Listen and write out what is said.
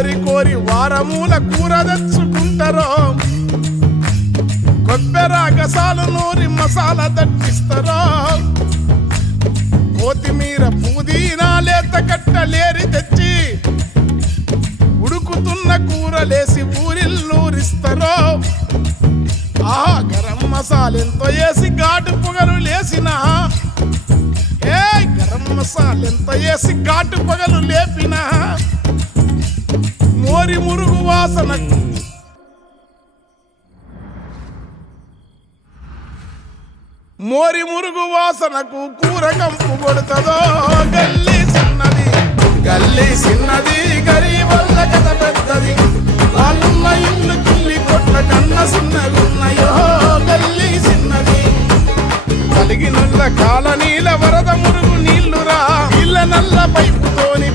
కోరి కోరి వారమూల కూర తెచ్చుకుంటారో కొబ్బెర గసాలు నూరి మసాలా దట్టిస్తారో కొత్తిమీర పుదీనా లేత కట్టలేరి తెచ్చి ఉడుకుతున్న కూరలేసి ఊరిల్లూరిస్తారో ఆహా గరం మసాలెంతో వేసి ఘాటు పొగలు లేసిన గరం మసాలెంతో వేసి ఘాటు పొగలు లేపిన మోరి మురుగు వాసనకు మోరి మురుగు వాసనకు కూర కంపు కొడుతుందో గల్లీ చిన్నది గల్లీ చిన్నది గరీబల్ల కథ పెద్దది వాళ్ళున్న ఇల్లు కిల్లి కొట్ల కన్న చిన్నగున్నాయో గల్లీ చిన్నది కలిగినుల్ల కాలనీల వరద మురుగు నీళ్లురా ఇళ్ళ నల్ల పైపుతోని